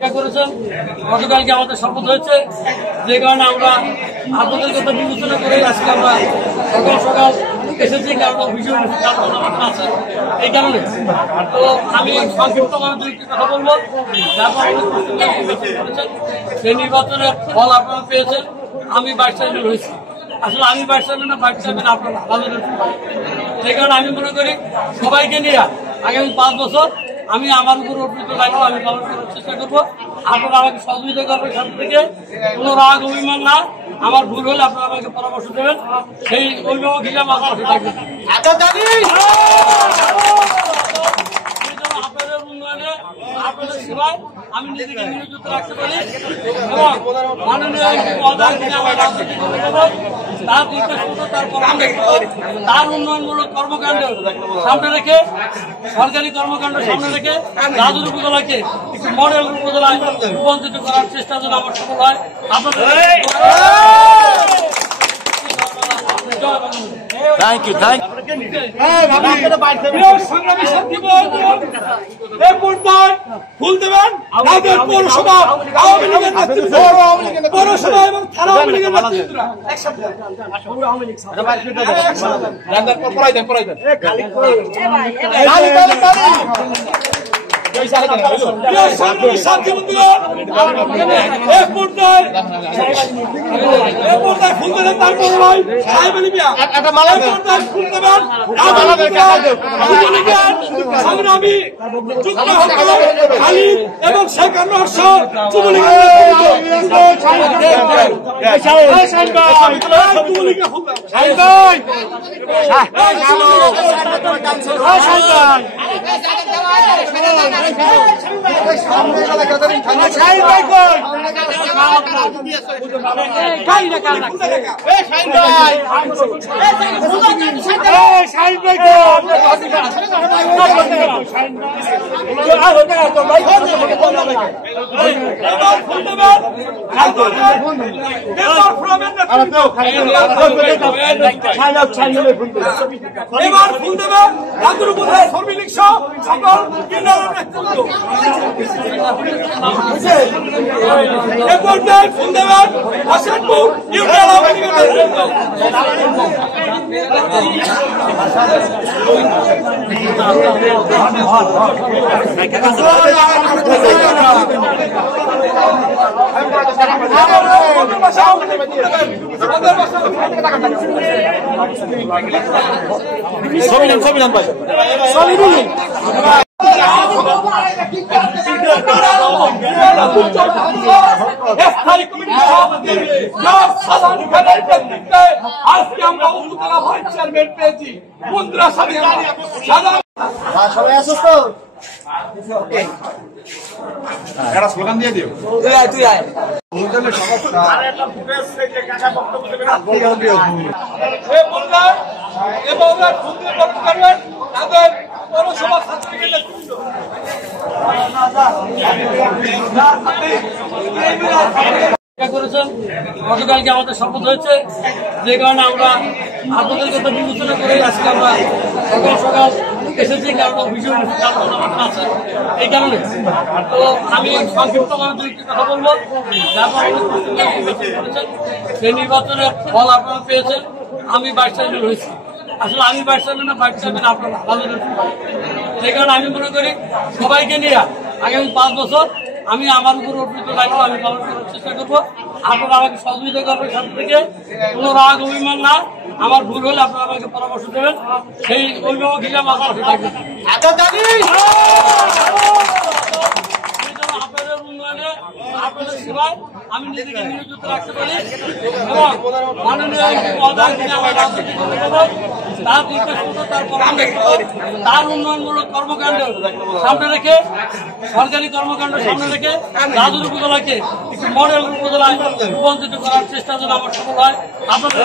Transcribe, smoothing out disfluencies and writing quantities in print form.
করেছেন গতকালকে আমাদের শপথ হয়েছে, যে কারণে আমরা আপনাদের কথা বিবেচনা করে আজকে আমরা সকাল সকাল এসেছি, কারণ অভিযোগ আছে এই কারণে। তো আমি সংক্ষিপ্তভাবে দুই একটি কথা বলবো। সেই নির্বাচনের ফল আপনারা পেয়েছেন, আমি ভাইস চেয়ারম্যান হয়েছি। আসলে আমি ভাইস চেয়ারম্যান না, ভাইস চেয়ারম্যান আপনারা ভালো। সেই কারণে আমি মনে করি সবাইকে নিয়ে আগামী 5 বছর আমি আমার উপর অর্পিত দায়িত্ব আমি পালন করার চেষ্টা করবো। আপনারা আমাকে সহযোগিতা করবেন, সাথে থেকে কোনো রাগ অভিমান না, আমার ভুল হলে আপনারা আমাকে পরামর্শ দেবেন, সেই অভিভাবক হিসেবে আমার পাশে থাকবেন। আপনাদের উন্নয়নে আপনাদের সেবায় আমি নিজেকে নিয়োজিত রাখতে পারি এবং মাননীয় তার উন্নয়নমূলক কর্মকাণ্ড সামনে রেখে, সরকারি কর্মকাণ্ড সামনে রেখে রাজুর উপজেলাকে একটি মডেল উপজেলায় রূপান্তরিত করার চেষ্টা যেন আমার সফল হয়। আপনাদের Thank you. ফুল দেবেন পৌরসভা আওয়ামী লীগের পৌরসভা এবং থানা আওয়ামী লীগের নেতৃত্বরা সংগ্রামী এবং শেখ এবার ফুল দেবে রাজুর উপজেলা শ্রমিক লীগ সহ সকল কেন্দ্রের নেতৃত্ব। এ পর্যায়ে ফুল দেবেন হাসিনপুর ইউনিয়ন আওয়ামী লীগের নেতৃত্ব। আজকে আমরা উপজেলা ভাইস চেয়ারম্যান পেয়েছি। বন্ধুরা সবাই অসুস্থ, একটা স্লোগান দিয়ে দিও। তুই আয় করেছেন গতকালকে আমাদের শপথ হয়েছে, যে কারণে আমরা আপনাদের কথা বিবেচনা করে আজকে আমরা সকাল সকাল এসেছি, কারণ অভিযোগ আছে এই কারণে। তো আমি সংক্ষিপ্তভাবে দুই একটি কথা বলবো। সেই নির্বাচনের ফল আপনারা পেয়েছেন, আমি ভাইস চেয়ারম্যান হয়েছি। আসলে আমি ভাইস চেয়ারম্যান না, ভাইস চেয়ারম্যান আপনারা ভালো। সেই কারণে আমি মনে করি সবাইকে নিয়ে আগামী 5 বছর আমি আমার উপর অর্পিত দায়িত্ব আমি পালন করার চেষ্টা করবো। আপনারা আমাকে সহযোগিতা করবেন, সাথে থেকে কোনো রাগ অভিমান না, আমার ভুল হলে আপনারা আমাকে পরামর্শ দেবেন, সেই অভিভাবক হিসেবে আমার পাশে থাকবেন। আপনাদের উন্নয়নে আপনাদের সেবায় আমি নিজেকে নিয়োজিত রাখতে পারি এবং মাননীয় তার উন্নয়নমূলক কর্মকাণ্ড সামনে রেখে, সরকারি কর্মকাণ্ড সামনে রেখে রাজুর উপজেলাকে একটি মডেল উপজেলায় রূপান্তরিত করার চেষ্টা যেন আমার সফল হয়। আপনাদের